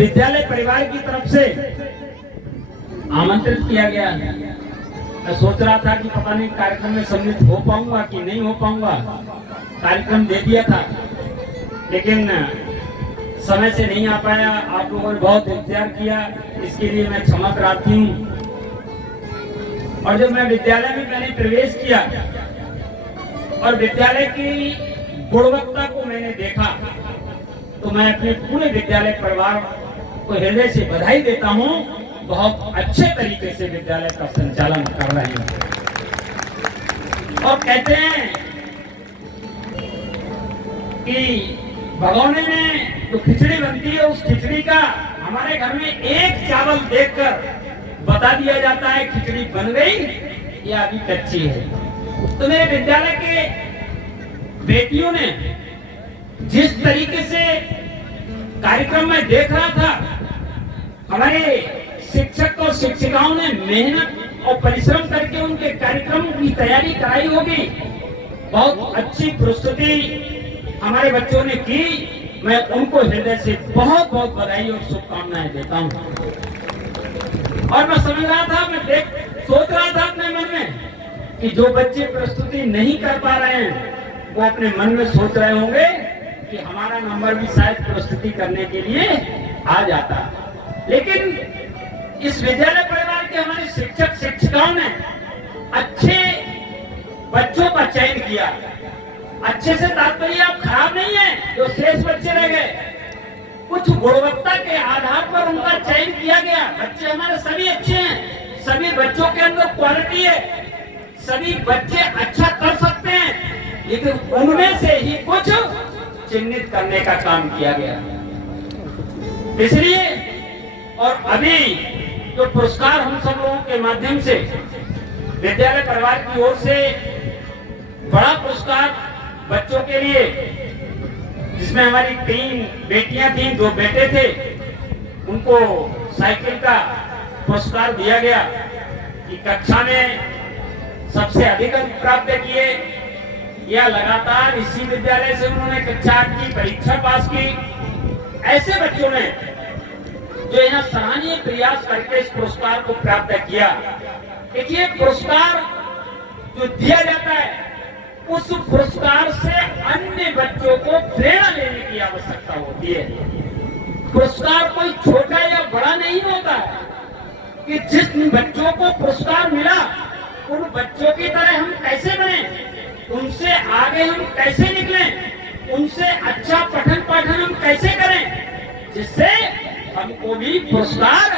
विद्यालय परिवार की तरफ से आमंत्रित किया गया। मैं सोच रहा था कि पता नहीं कार्यक्रम में सम्मिलित हो पाऊंगा कि नहीं हो पाऊंगा। कार्यक्रम दे दिया था लेकिन समय से नहीं आ पाया। आप लोगों ने बहुत इंतजार किया, इसके लिए मैं क्षमा प्रार्थी हूँ। और जब मैं विद्यालय में मैंने प्रवेश किया और विद्यालय की गुणवत्ता को मैंने देखा तो मैं अपने पूरे विद्यालय परिवार को हृदय से बधाई देता हूँ। बहुत अच्छे तरीके से विद्यालय का संचालन कर रहे हैं। और कहते हैं कि भगोने में जो खिचड़ी बनती है उस खिचड़ी का हमारे घर में एक चावल देखकर बता दिया जाता है खिचड़ी बन गई या अभी कच्ची है। तो मेरे विद्यालय के बेटियों ने जिस तरीके से कार्यक्रम में देख रहा था, हमारे शिक्षक और शिक्षिकाओं ने मेहनत और परिश्रम करके उनके कार्यक्रम की तैयारी कराई होगी। बहुत अच्छी प्रस्तुति हमारे बच्चों ने की। मैं उनको हृदय से बहुत बहुत बधाई और शुभकामनाएं देता हूं। और मैं समझ रहा था, सोच रहा था अपने मन में कि जो बच्चे प्रस्तुति नहीं कर पा रहे हैं वो अपने मन में सोच रहे होंगे कि हमारा नंबर भी शायद प्रस्तुति करने के लिए आ जाता। लेकिन इस विद्यालय परिवार के हमारे शिक्षक शिक्षिकाओं ने अच्छे बच्चों का चयन किया। अच्छे से तात्पर्य आप खराब नहीं है जो शेष बच्चे रह गए, कुछ गुणवत्ता के आधार पर उनका चयन किया गया। बच्चे हमारे सभी अच्छे हैं, सभी बच्चों के अंदर क्वालिटी है, सभी बच्चे अच्छा कर सकते हैं, लेकिन उनमें से ही कुछ चिन्हित करने का काम किया गया। इसलिए और अभी जो पुरस्कार हम सब लोगों के माध्यम से विद्यालय परिवार की ओर से बड़ा पुरस्कार बच्चों के लिए, जिसमें हमारी 3 बेटियां थी, 2 बेटे थे, उनको साइकिल का पुरस्कार दिया गया कि कक्षा में सबसे अधिक अंक प्राप्त किए या लगातार इसी विद्यालय से उन्होंने कक्षा 8 की परीक्षा पास की। ऐसे बच्चों ने जो यहाँ सराहनीय प्रयास करके इस पुरस्कार को प्राप्त किया। देखिए, पुरस्कार जो दिया जाता है उस पुरस्कार से अन्य बच्चों को प्रेरणा लेने की आवश्यकता होती है। पुरस्कार कोई छोटा या बड़ा नहीं होता है कि जिस बच्चों को पुरस्कार मिला उन बच्चों की तरह हम कैसे बने, उनसे आगे हम कैसे निकले, उनसे अच्छा पठन पाठन हम कैसे करें जिससे हमको भी पुरस्कार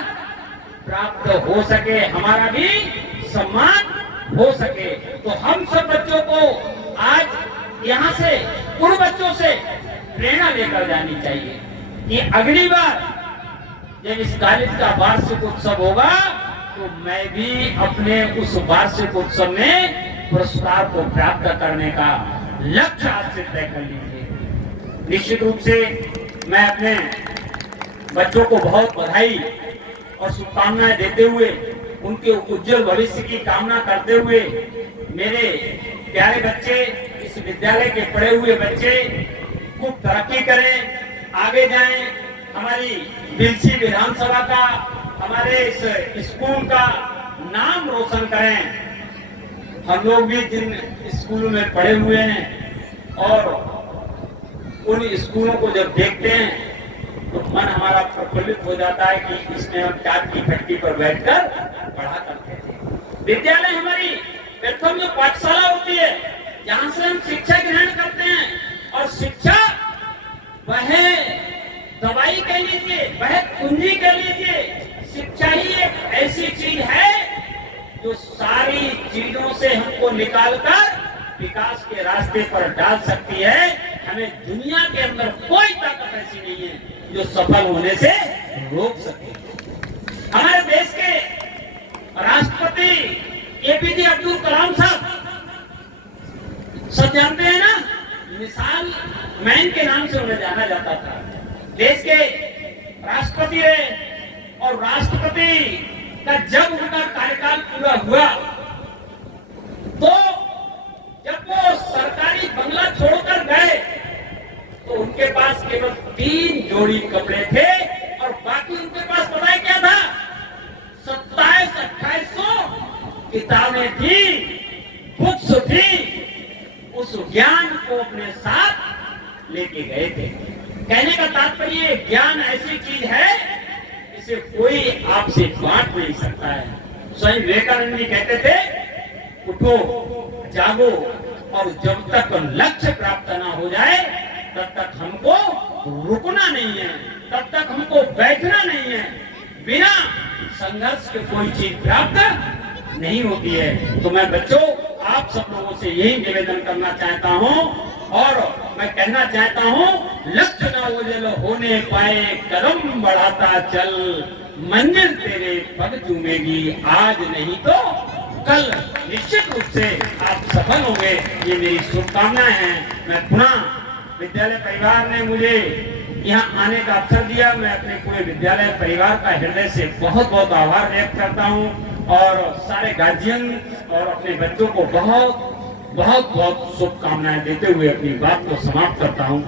प्राप्त हो सके, हमारा भी सम्मान हो सके। तो हम सब बच्चों को आज यहाँ से उन बच्चों से प्रेरणा लेकर जानी चाहिए कि अगली बार जब इस कॉलेज का वार्षिक उत्सव होगा तो मैं भी अपने उस वार्षिक उत्सव में पुरस्कार को प्राप्त करने का लक्ष्य आज से तय कर लीजिए। निश्चित रूप से मैं अपने बच्चों को बहुत बधाई और शुभकामनाएं देते हुए, उनके उज्जवल भविष्य की कामना करते हुए, मेरे प्यारे बच्चे, इस विद्यालय के पढ़े हुए बच्चे खूब तरक्की करें, आगे जाएं, हमारी बिलसी विधानसभा का, हमारे इस स्कूल का नाम रोशन करें। हम लोग भी जिन स्कूलों में पढ़े हुए हैं और उन स्कूलों को जब देखते हैं तो मन हमारा प्रफुल्लित हो जाता है कि इसमें हम चाट की फटकी पर बैठकर पढ़ा करते थे। विद्यालय हमारी प्रथम जो पाठशाला होती है जहाँ से हम शिक्षा ग्रहण करते हैं, और शिक्षा वह दवाई कह लीजिए, वह कुंजी कह लीजिए। शिक्षा ही एक ऐसी चीज है जो सारी चीजों से हमको निकालकर विकास के रास्ते पर डाल सकती है। हमें दुनिया के अंदर कोई ताकत ऐसी नहीं है जो सफल होने से रोक सके। हमारे देश के राष्ट्रपति एपीजे अब्दुल कलाम साहब सब जानते हैं ना, मिसाल मैन के नाम से उन्हें जाना जाता था। देश के राष्ट्रपति रहे और राष्ट्रपति का जब उनका कार्यकाल पूरा हुआ तो जब वो सरकारी बंगला छोड़कर गए तो उनके पास केवल 3 जोड़ी कपड़े थे और बाकी किताबें थी, बुक्स थी, उस ज्ञान को अपने साथ लेके गए थे। कहने का तात्पर्य ज्ञान ऐसी चीज है इसे कोई आपसे बांट नहीं सकता है। स्वयं विवेकानंद जी कहते थे, उठो जागो और जब तक लक्ष्य प्राप्त ना हो जाए तब तक हमको रुकना नहीं है, तब तक हमको बैठना नहीं है। बिना संघर्ष के कोई चीज प्राप्त नहीं होती है। तो मैं बच्चों आप सब लोगों से यही निवेदन करना चाहता हूँ और मैं कहना चाहता हूँ, लक्ष्य ना ओझल होने पाए, कदम बढ़ाता चल, मंजिल तेरे पग चूमेगी, आज नहीं तो कल निश्चित रूप से आप सफल होंगे। ये मेरी शुभकामनाएं हैं। मैं पुनः विद्यालय परिवार ने मुझे यहाँ आने का अवसर दिया, मैं अपने पूरे विद्यालय परिवार का हृदय से बहुत बहुत आभार व्यक्त करता हूँ और सारे गार्जियन और अपने बच्चों को बहुत बहुत बहुत शुभकामनाएं देते हुए अपनी बात को समाप्त करता हूँ।